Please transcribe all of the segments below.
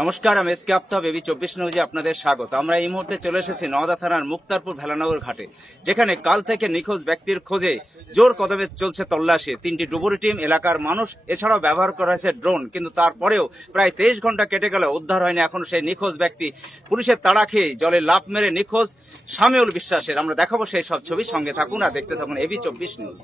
নমস্কার, আমি SK Aftab, AB 24 নিউজে আপনাদের স্বাগত। আমরা এই মুহূর্তে চলে এসেছি নওদা থানার মুক্তারপুর ভেলানগর ঘাটে, যেখানে কাল থেকে নিখোঁজ ব্যক্তির খোঁজে জোর কদমে চলছে তল্লাশি। 3টি ডুবুরি টিম, এলাকার মানুষ, এছাড়াও ব্যবহার করা হয়েছে ড্রোন। কিন্তু তারপরেও প্রায় 23 ঘন্টা কেটে গেল, উদ্ধার হয়নি এখন সেই নিখোঁজ ব্যক্তি। পুলিশের তাড়া খেয়ে জলে লাফ মেরে নিখোঁজ শামিউল বিশ্বাসের। আমরা দেখাবো সেই সব ছবি, সঙ্গে থাকুন আর দেখতে থাকুন এবি 24 নিউজ।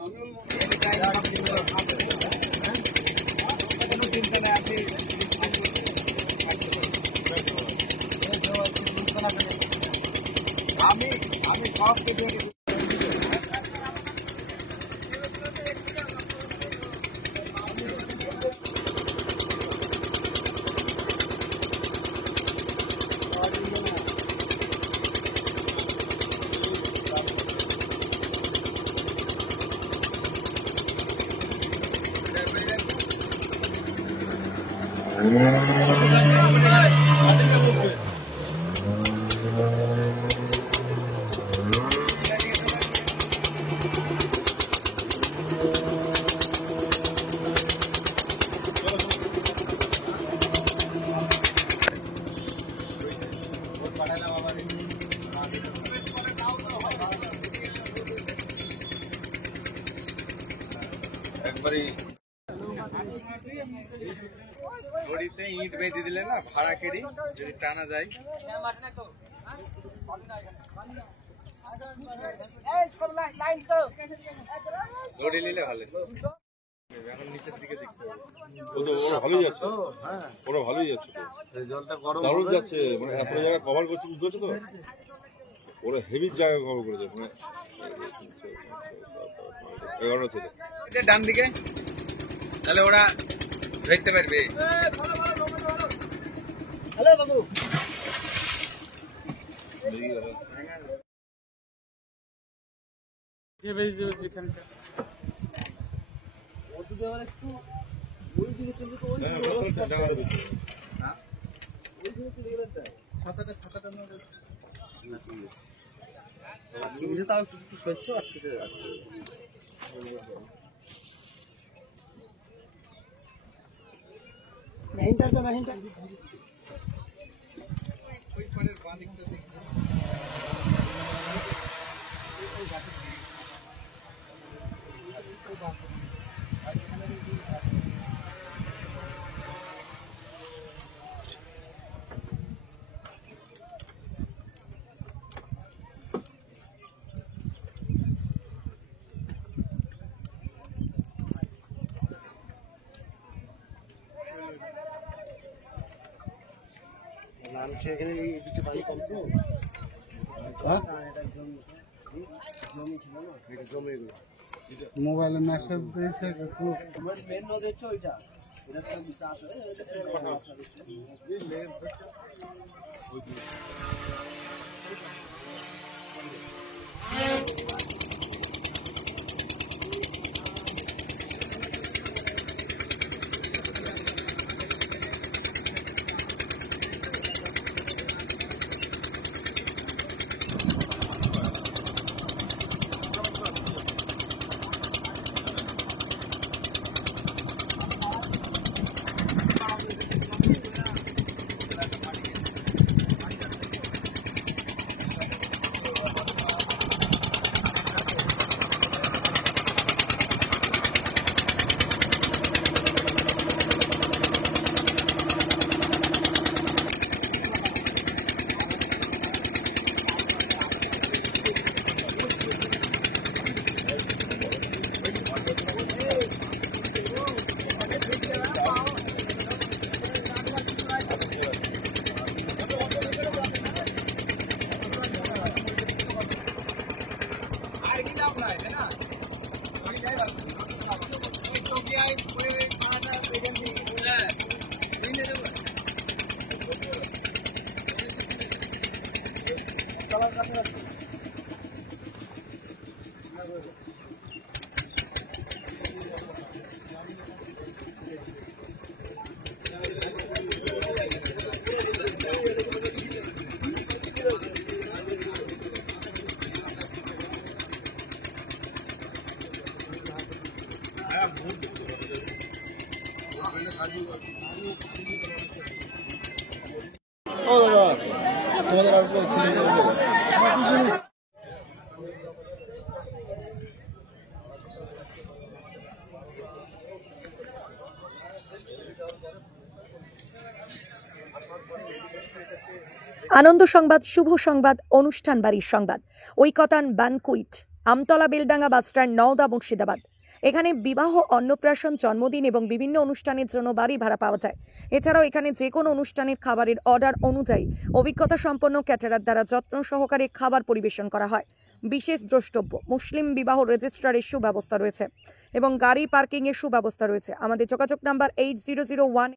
গড়িতে ইট বেঁধে দিলে না, ভাড়া কেড়ি যদি টানা যায় দড়ি নিলে ভালো। এখন নিচের দিকে দেখতে হবে, ওরা ভালোই যাচ্ছে, ওরা ভালোই যাচ্ছে, জলটা গরম দারুণ যাচ্ছে। মানে এত জায়গা কভার করছে, বুঝতে পারছো তো? ওরা হেভি জায়গা কভার করেছে, মানে 11 থেকে ডান দিকে, তাহলে ওরা দেখতে পারবে। হ্যালো বাবু, মোবাইলে মেসেজ দিয়েছে মেন নদী হচ্ছে ওইটা, এটা চাষ হয়। তোমাদের আর কেউ ছিল? আনন্দ সংবাদ, শুভ সংবাদ, অনুষ্ঠান বাড়ির সংবাদ, ঐকতান বানকুইট, আমতলা বেলডাঙ্গা বাসস্ট্যান্ড, নওদা, মুর্শিদাবাদ। এখানে বিবাহ, অন্নপ্রাশন, জন্মদিন এবং বিভিন্ন অনুষ্ঠানের জন্য বাড়ি ভাড়া পাওয়া যায়। এছাড়াও এখানে যে কোনো অনুষ্ঠানের খাবারের অর্ডার অনুযায়ী অভিজ্ঞতা সম্পন্ন ক্যাটারার দ্বারা যত্ন সহকারে খাবার পরিবেশন করা হয়। বিশেষ দ্রষ্টব্য, মুসলিম বিবাহ রেজিস্ট্রারের সুব্যবস্থা রয়েছে এবং গাড়ি পার্কিং এর সুব্যবস্থা রয়েছে। আমাদের যোগাযোগ নাম্বার 8001